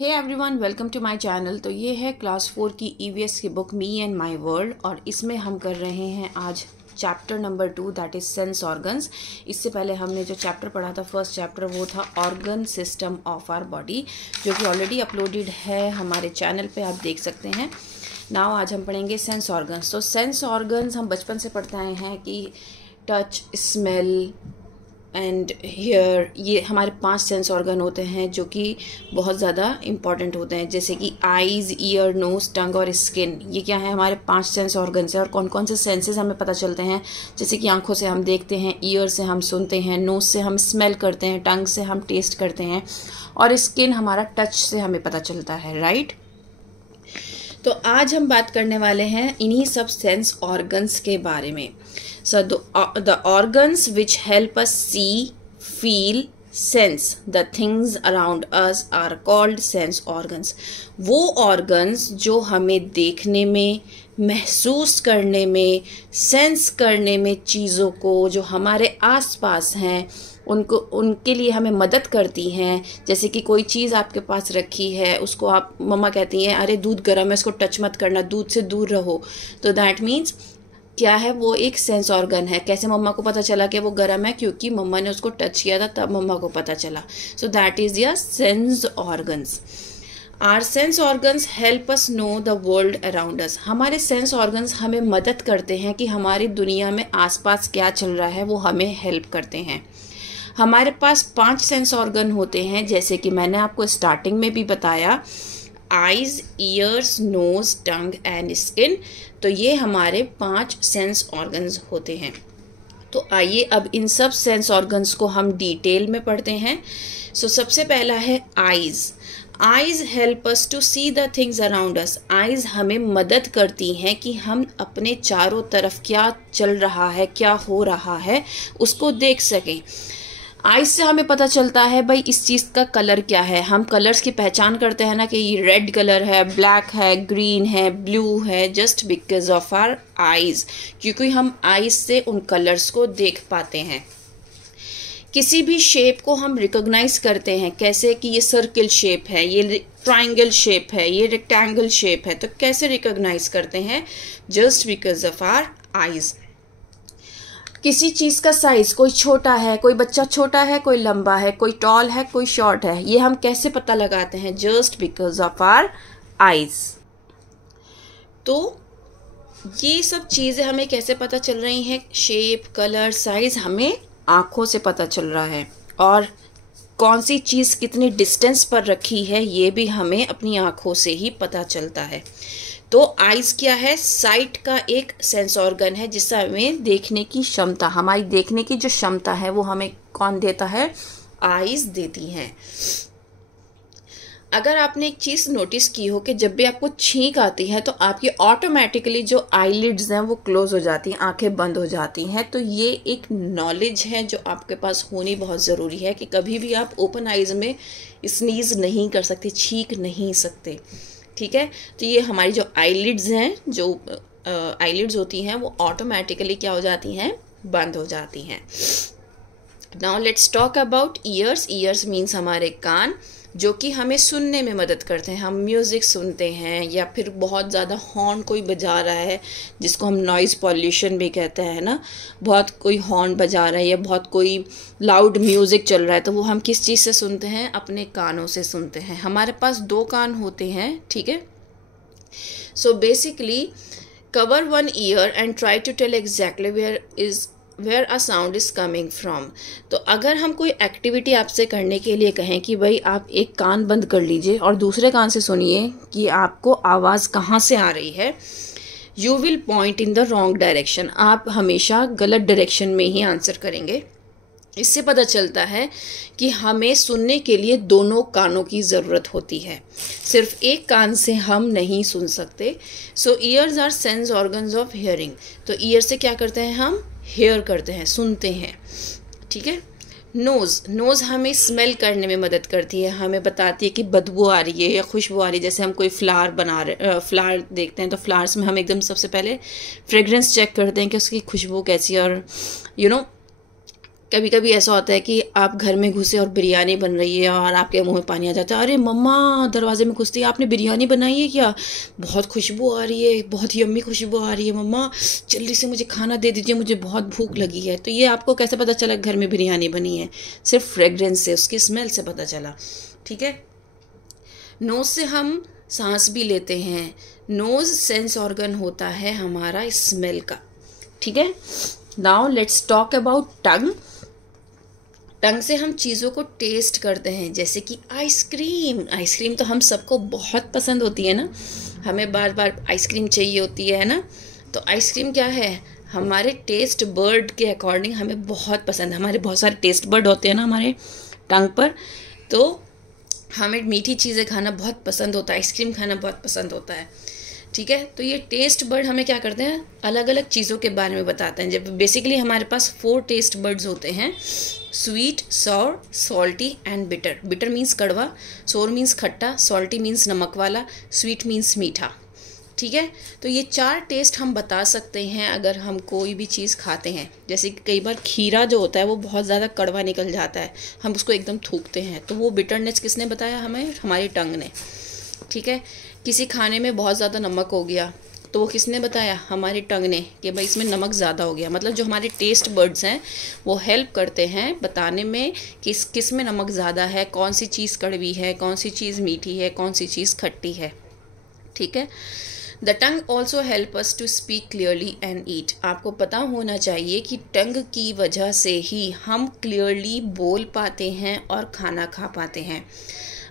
Hey everyone, welcome to my channel. तो ये है क्लास 4 की ईवीएस की book me and my world और इसमें हम कर रहे हैं आज chapter number 2 that is sense organs. इससे पहले हमने जो चैप्टर पढ़ा था, फर्स्ट चैप्टर, वो था organ system of our body, जो कि ऑलरेडी अपलोडेड है हमारे चैनल पे, आप देख सकते हैं। नाउ आज हम पढ़ेंगे सेंस ऑर्गन्स। तो सेंस ऑर्गन्स हम बचपन से पढ़ते आए हैं कि टच, स्मेल एंड हियर, ये हमारे 5 सेंस ऑर्गन होते हैं जो कि बहुत ज़्यादा इम्पॉर्टेंट होते हैं, जैसे कि आइज़, ईयर, नोज, टंग और स्किन। ये क्या है, हमारे 5 सेंस ऑर्गन्स हैं। और कौन कौन से सेंसेस हमें पता चलते हैं, जैसे कि आंखों से हम देखते हैं, ईयर से हम सुनते हैं, नोज से हम स्मेल करते हैं, टंग से हम टेस्ट करते हैं और स्किन हमारा टच से हमें पता चलता है, राइट। तो आज हम बात करने वाले हैं इन्हीं सब सेंस ऑर्गन्स के बारे में। So the organs which help us see, feel, sense the things around us are called sense organs. वो organs जो हमें देखने में, महसूस करने में, सेंस करने में चीज़ों को, जो हमारे आसपास हैं, उनके लिए हमें मदद करती हैं। जैसे कि कोई चीज़ आपके पास रखी है, उसको आप, मम्मा कहती हैं अरे दूध गर्म है, इसको टच मत करना, दूध से दूर रहो। तो दैट मीन्स क्या है, वो एक सेंस ऑर्गन है। कैसे मम्मा को पता चला कि वो गर्म है? क्योंकि मम्मा ने उसको टच किया था, तब मम्मा को पता चला। So that is your sense organs. Are sense organs help us know the world around us. हमारे सेंस ऑर्गन्स हमें मदद करते हैं कि हमारी दुनिया में आसपास क्या चल रहा है, वो हमें हेल्प करते हैं। हमारे पास 5 सेंस ऑर्गन होते हैं, जैसे कि मैंने आपको स्टार्टिंग में भी बताया, eyes, ears, nose, tongue and skin. तो ये हमारे 5 सेंस ऑर्गन्स होते हैं। तो आइए अब इन सब सेंस ऑर्गन्स को हम डिटेल में पढ़ते हैं। सो सबसे पहला है eyes. Eyes help us to see the things around us. Eyes हमें मदद करती हैं कि हम अपने चारों तरफ क्या चल रहा है, क्या हो रहा है, उसको देख सकें। आइज से हमें पता चलता है भाई इस चीज़ का कलर क्या है। हम कलर्स की पहचान करते हैं ना कि ये रेड कलर है, ब्लैक है, ग्रीन है, ब्लू है, just because of our eyes, क्योंकि हम आइज से उन कलर्स को देख पाते हैं। किसी भी शेप को हम रिकॉग्नाइज करते हैं, कैसे कि ये सर्किल शेप है, ये ट्राइंगल शेप है, ये रेक्टेंगल शेप है। तो कैसे रिकॉग्नाइज करते हैं? Just because of our eyes. किसी चीज़ का साइज, कोई छोटा है, कोई बच्चा छोटा है, कोई लंबा है, कोई टॉल है, कोई शॉर्ट है, ये हम कैसे पता लगाते हैं? Just because of our eyes. तो ये सब चीज़ें हमें कैसे पता चल रही हैं? शेप, कलर, साइज हमें आँखों से पता चल रहा है। और कौन सी चीज़ कितनी डिस्टेंस पर रखी है, ये भी हमें अपनी आँखों से ही पता चलता है। तो आइज क्या है? साइट का एक सेंस ऑर्गन है, जिससे हमें देखने की क्षमता, हमारी देखने की जो क्षमता है, वो हमें कौन देता है? आइज देती हैं। अगर आपने एक चीज़ नोटिस की हो कि जब भी आपको छींक आती है तो आपकी ऑटोमेटिकली जो आईलिड्स हैं वो क्लोज हो जाती हैं, आंखें बंद हो जाती हैं। तो ये एक नॉलेज है जो आपके पास होनी बहुत ज़रूरी है कि कभी भी आप ओपन आइज में स्नीज नहीं कर सकते, छींक नहीं सकते, ठीक है। तो ये हमारी जो आईलिड्स हैं, जो आईलिड्स होती हैं, वो ऑटोमेटिकली क्या हो जाती हैं? बंद हो जाती हैं। Now let's talk about years. Years means हमारे कान, जो कि हमें सुनने में मदद करते हैं। हम म्यूज़िक सुनते हैं, या फिर बहुत ज़्यादा हॉर्न कोई बजा रहा है, जिसको हम नॉइज़ पॉल्यूशन भी कहते हैं ना, बहुत कोई हॉर्न बजा रहा है या बहुत कोई लाउड म्यूज़िक चल रहा है, तो वो हम किस चीज़ से सुनते हैं? अपने कानों से सुनते हैं। हमारे पास 2 कान होते हैं, ठीक है। So basically cover one ear and try to tell exactly where a sound is coming from. तो अगर हम कोई एक्टिविटी आपसे करने के लिए कहें कि भाई आप एक कान बंद कर लीजिए और दूसरे कान से सुनिए कि आपको आवाज़ कहाँ से आ रही है, you will point in the wrong direction. आप हमेशा गलत डायरेक्शन में ही आंसर करेंगे। इससे पता चलता है कि हमें सुनने के लिए दोनों कानों की ज़रूरत होती है, सिर्फ एक कान से हम नहीं सुन सकते। So ears are sense organs of hearing. तो ईयर से क्या करते हैं? हम हेयर करते हैं, सुनते हैं, ठीक है। नोज़ हमें स्मेल करने में मदद करती है, हमें बताती है कि बदबू आ रही है या खुशबू आ रही है। जैसे हम कोई फ्लावर देखते हैं तो फ्लावर्स में हम एकदम सबसे पहले फ्रेग्रेंस चेक करते हैं कि उसकी खुशबू कैसी है, और कभी कभी ऐसा होता है कि आप घर में घुसे और बिरयानी बन रही है और आपके मुंह में पानी आ जाता है। अरे मम्मा, दरवाजे में घुसती है, आपने बिरयानी बनाई है क्या? बहुत खुशबू आ रही है, बहुत यम्मी खुशबू आ रही है मम्मा, जल्दी से मुझे खाना दे दीजिए, मुझे बहुत भूख लगी है। तो ये आपको कैसे पता चला घर में बिरयानी बनी है? सिर्फ फ्रेगरेंस से, उसकी स्मेल से पता चला। ठीक है। नोज से हम सांस भी लेते हैं। नोज सेंस ऑर्गन होता है हमारा स्मेल का। ठीक है। नाउ लेट्स टॉक अबाउट टंग। टंग से हम चीज़ों को टेस्ट करते हैं, जैसे कि आइसक्रीम। आइसक्रीम तो हम सबको बहुत पसंद होती है ना, हमें बार बार आइसक्रीम चाहिए होती है ना। तो आइसक्रीम क्या है, हमारे टेस्ट बर्ड के अकॉर्डिंग हमें बहुत पसंद है। हमारे बहुत सारे टेस्ट बर्ड होते हैं ना हमारे टंग पर, तो हमें मीठी चीज़ें खाना बहुत पसंद होता है, आइसक्रीम खाना बहुत पसंद होता है। ठीक है। तो ये टेस्ट बर्ड हमें क्या करते हैं, अलग अलग चीज़ों के बारे में बताते हैं। जब बेसिकली हमारे पास 4 टेस्ट बर्ड्स होते हैं, sweet, sour, salty and bitter. Bitter means कड़वा, सोर मीन्स खट्टा, सॉल्टी मीन्स नमक वाला, स्वीट मीन्स मीठा। ठीक है। तो ये 4 टेस्ट हम बता सकते हैं अगर हम कोई भी चीज़ खाते हैं। जैसे कि कई बार खीरा जो होता है वो बहुत ज़्यादा कड़वा निकल जाता है, हम उसको एकदम थूकते हैं, तो वो बिटरनेस किसने बताया हमें? हमारी टंग ने। ठीक है। किसी खाने में बहुत ज़्यादा नमक हो गया, तो वो किसने बताया? हमारी टंग ने, कि भाई इसमें नमक ज़्यादा हो गया। मतलब जो हमारे टेस्ट बर्ड्स हैं वो हेल्प करते हैं बताने में कि किस में नमक ज़्यादा है, कौन सी चीज़ कड़वी है, कौन सी चीज़ मीठी है, कौन सी चीज़ खट्टी है। ठीक है। The tongue also help us to speak clearly and eat. आपको पता होना चाहिए कि टंग की वजह से ही हम क्लियरली बोल पाते हैं और खाना खा पाते हैं।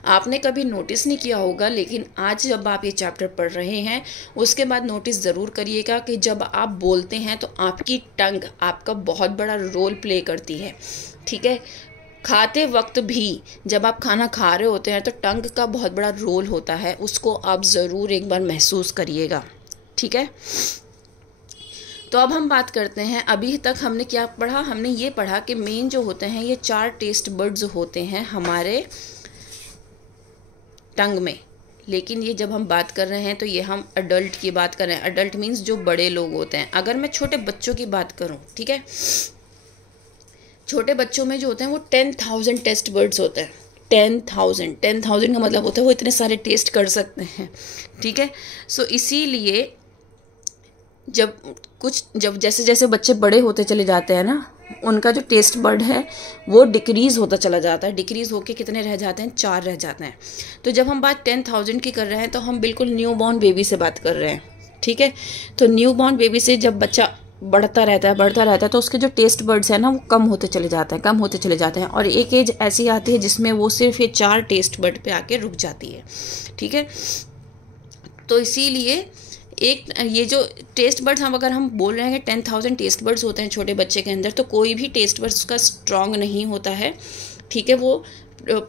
आपने कभी नोटिस नहीं किया होगा, लेकिन आज जब आप ये चैप्टर पढ़ रहे हैं उसके बाद नोटिस ज़रूर करिएगा कि जब आप बोलते हैं तो आपकी टंग आपका बहुत बड़ा रोल प्ले करती है। ठीक है। खाते वक्त भी जब आप खाना खा रहे होते हैं तो टंग का बहुत बड़ा रोल होता है, उसको आप ज़रूर एक बार महसूस करिएगा। ठीक है। तो अब हम बात करते हैं, अभी तक हमने क्या पढ़ा? हमने ये पढ़ा कि मेन जो होते हैं ये 4 टेस्ट बर्ड्स होते हैं हमारे टंग में। लेकिन ये जब हम बात कर रहे हैं तो ये हम अडल्ट की बात कर रहे हैं। अडल्ट मीन्स जो बड़े लोग होते हैं। अगर मैं छोटे बच्चों की बात करूं, ठीक है, छोटे बच्चों में जो होते हैं वो 10,000 टेस्ट बर्ड्स होते हैं। 10,000 का मतलब होता है वो इतने सारे टेस्ट कर सकते हैं। ठीक है। सो इसीलिए जब जैसे जैसे बच्चे बड़े होते चले जाते हैं ना, उनका जो टेस्ट बर्ड है वो डिक्रीज़ होता चला जाता है। डिक्रीज़ होके कितने रह जाते हैं? 4 रह जाते हैं। तो जब हम बात 10,000 की कर रहे हैं तो हम बिल्कुल न्यू बॉर्न बेबी से बात कर रहे हैं। ठीक है। तो न्यू बॉर्न बेबी से जब बच्चा बढ़ता रहता है तो उसके जो टेस्ट बर्ड्स हैं ना वो कम होते चले जाते हैं और एक एज ऐसी आती है जिसमें वो सिर्फ ये 4 टेस्ट बर्ड पे आके रुक जाती है। ठीक है। तो इसीलिए ये जो टेस्ट बर्ड्स अगर हम बोल रहे हैं कि 10,000 टेस्ट बर्ड्स होते हैं छोटे बच्चे के अंदर, तो कोई भी टेस्ट बर्ड्स उसका स्ट्रॉन्ग नहीं होता है। ठीक है। वो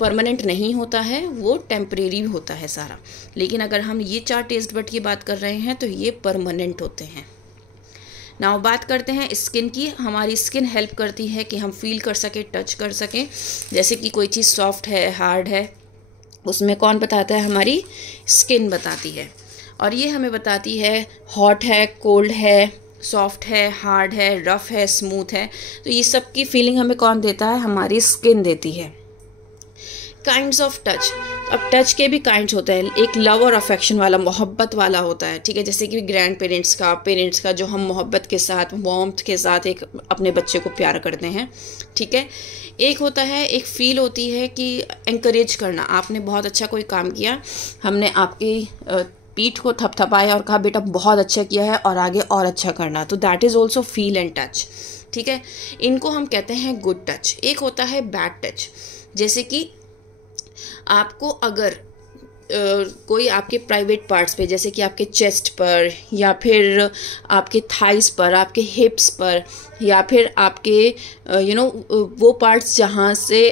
परमानेंट नहीं होता है, वो टेम्परेरी होता है सारा। लेकिन अगर हम ये 4 टेस्ट बर्ड की बात कर रहे हैं तो ये परमानेंट होते हैं। नाउ बात करते हैं स्किन की। हमारी स्किन हेल्प करती है कि हम फील कर सकें, टच कर सकें। जैसे कि कोई चीज़ सॉफ्ट है, हार्ड है, उसमें कौन बताता है? हमारी स्किन बताती है। और ये हमें बताती है हॉट है, कोल्ड है, सॉफ्ट है, हार्ड है, रफ़ है, स्मूथ है। तो ये सब की फीलिंग हमें कौन देता है? हमारी स्किन देती है। Kinds of touch. अब टच के भी काइंड्स होते हैं। एक लव और अफेक्शन वाला, मोहब्बत वाला होता है। ठीक है। जैसे कि ग्रैंड पेरेंट्स का जो हम मोहब्बत के साथ, वार्मथ के साथ एक अपने बच्चे को प्यार करते हैं। ठीक है। एक होता है, एक फील होती है कि एंकरेज करना। आपने बहुत अच्छा कोई काम किया, हमने आपकी पीठ को थपथपाया और कहा बेटा बहुत अच्छा किया है और आगे और अच्छा करना, तो that is also feel and touch. ठीक है। इनको हम कहते हैं गुड टच। एक होता है बैड टच। जैसे कि आपको अगर कोई आपके प्राइवेट पार्ट्स पे, जैसे कि आपके चेस्ट पर या फिर आपके थाइस पर, आपके हिप्स पर, या फिर आपके वो पार्ट्स जहाँ से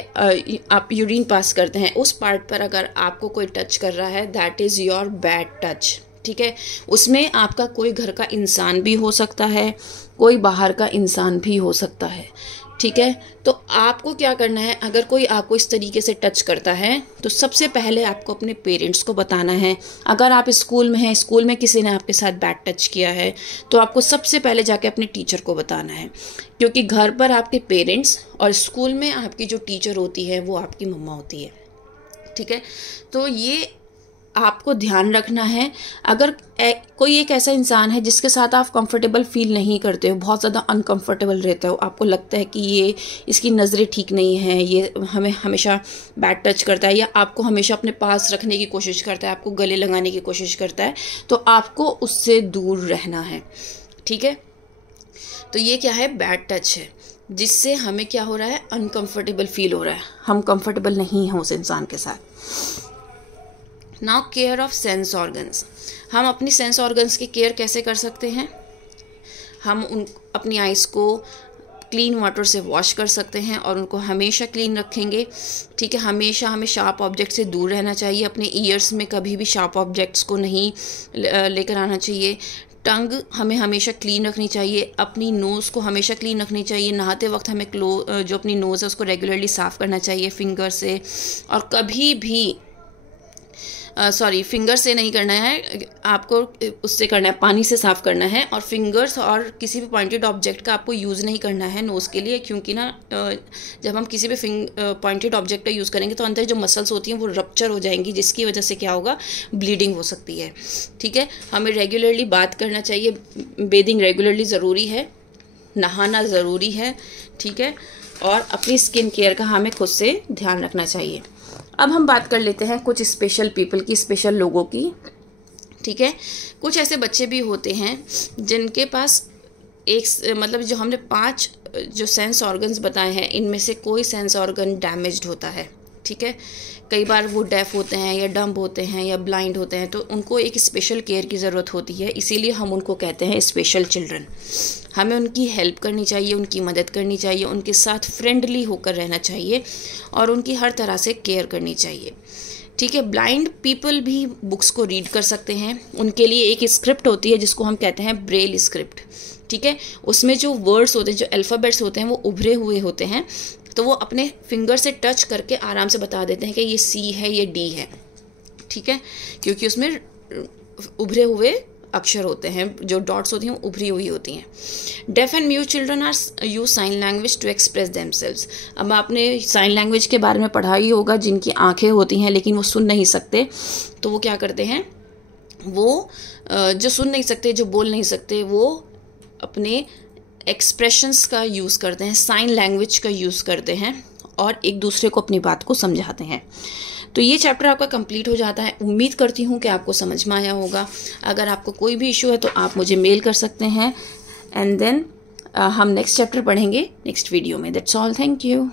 आप यूरिन पास करते हैं, उस पार्ट पर अगर आपको कोई टच कर रहा है, that is your bad touch. ठीक है। उसमें आपका कोई घर का इंसान भी हो सकता है, कोई बाहर का इंसान भी हो सकता है। ठीक है। तो आपको क्या करना है, अगर कोई आपको इस तरीके से टच करता है तो सबसे पहले आपको अपने पेरेंट्स को बताना है। अगर आप स्कूल में हैं, स्कूल में किसी ने आपके साथ बैड टच किया है तो आपको सबसे पहले जाके अपने टीचर को बताना है, क्योंकि घर पर आपके पेरेंट्स और स्कूल में आपकी जो टीचर होती है वो आपकी मम्मा होती है। ठीक है, तो ये आपको ध्यान रखना है। अगर कोई एक ऐसा इंसान है जिसके साथ आप कंफर्टेबल फील नहीं करते हो, बहुत ज़्यादा अनकंफर्टेबल रहते हो, आपको लगता है कि ये इसकी नज़रें ठीक नहीं है, ये हमें हमेशा बैड टच करता है या आपको हमेशा अपने पास रखने की कोशिश करता है, आपको गले लगाने की कोशिश करता है, तो आपको उससे दूर रहना है। ठीक है, तो ये क्या है, बैड टच है, जिससे हमें क्या हो रहा है, अनकंफर्टेबल फील हो रहा है, हम कंफर्टेबल नहीं हैं उस इंसान के साथ। Now care of sense organs. हम अपनी सेंस ऑर्गन्स की केयर कैसे कर सकते हैं? हम अपनी आइज़ को क्लीन वाटर से वॉश कर सकते हैं और उनको हमेशा क्लीन रखेंगे। ठीक है, हमेशा हमें शार्प ऑब्जेक्ट से दूर रहना चाहिए। अपने ईयर्स में कभी भी शार्प ऑब्जेक्ट्स को नहीं लेकर आना चाहिए। टंग हमें हमेशा क्लीन रखनी चाहिए। अपनी नोज़ को हमेशा क्लीन रखनी चाहिए। नहाते वक्त हमें जो अपनी नोज़ है उसको रेगुलरली साफ़ करना चाहिए फिंगर से, और कभी भी फिंगर से नहीं करना है, आपको उससे करना है, पानी से साफ़ करना है। और फिंगर्स और किसी भी पॉइंटेड ऑब्जेक्ट का आपको यूज़ नहीं करना है नोज़ के लिए, क्योंकि ना जब हम किसी भी पॉइंटेड ऑब्जेक्ट का यूज़ करेंगे तो अंदर जो मसल्स होती हैं वो रप्चर हो जाएंगी, जिसकी वजह से क्या होगा, ब्लीडिंग हो सकती है। ठीक है, हमें रेगुलरली बात करना चाहिए, बेदिंग रेगुलरली ज़रूरी है, नहाना ज़रूरी है। ठीक है, और अपनी स्किन केयर का हमें खुद से ध्यान रखना चाहिए। अब हम बात कर लेते हैं कुछ स्पेशल पीपल की, स्पेशल लोगों की। ठीक है, कुछ ऐसे बच्चे भी होते हैं जिनके पास मतलब जो हमने 5 जो सेंस ऑर्गन्स बताए हैं, इनमें से कोई सेंस ऑर्गन डैमेज्ड होता है। ठीक है, कई बार वो डेफ होते हैं या डम्ब होते हैं या ब्लाइंड होते हैं, तो उनको एक स्पेशल केयर की ज़रूरत होती है। इसीलिए हम उनको कहते हैं स्पेशल चिल्ड्रन। हमें उनकी हेल्प करनी चाहिए, उनकी मदद करनी चाहिए, उनके साथ फ्रेंडली होकर रहना चाहिए और उनकी हर तरह से केयर करनी चाहिए। ठीक है, ब्लाइंड पीपल भी बुक्स को रीड कर सकते हैं। उनके लिए एक स्क्रिप्ट होती है जिसको हम कहते हैं ब्रेल स्क्रिप्ट। ठीक है, उसमें जो वर्ड्स होते हैं, जो अल्फ़ाबेट्स होते हैं, वो उभरे हुए होते हैं, तो वो अपने फिंगर से टच करके आराम से बता देते हैं कि ये सी है, ये डी है। ठीक है, क्योंकि उसमें उभरे हुए अक्षर होते हैं, जो डॉट्स होती हैं वो उभरी हुई होती हैं। Deaf and mute children are use sign language to express themselves. अब आपने साइन लैंग्वेज के बारे में पढ़ा ही होगा, जिनकी आंखें होती हैं लेकिन वो सुन नहीं सकते, तो वो क्या करते हैं, वो जो सुन नहीं सकते, जो बोल नहीं सकते, वो अपने एक्सप्रेशंस का यूज़ करते हैं, साइन लैंग्वेज का यूज़ करते हैं और एक दूसरे को अपनी बात को समझाते हैं। तो ये चैप्टर आपका कंप्लीट हो जाता है। उम्मीद करती हूँ कि आपको समझ में आया होगा। अगर आपको कोई भी इशू है तो आप मुझे मेल कर सकते हैं, एंड देन हम नेक्स्ट चैप्टर पढ़ेंगे नेक्स्ट वीडियो में। That's all, thank you.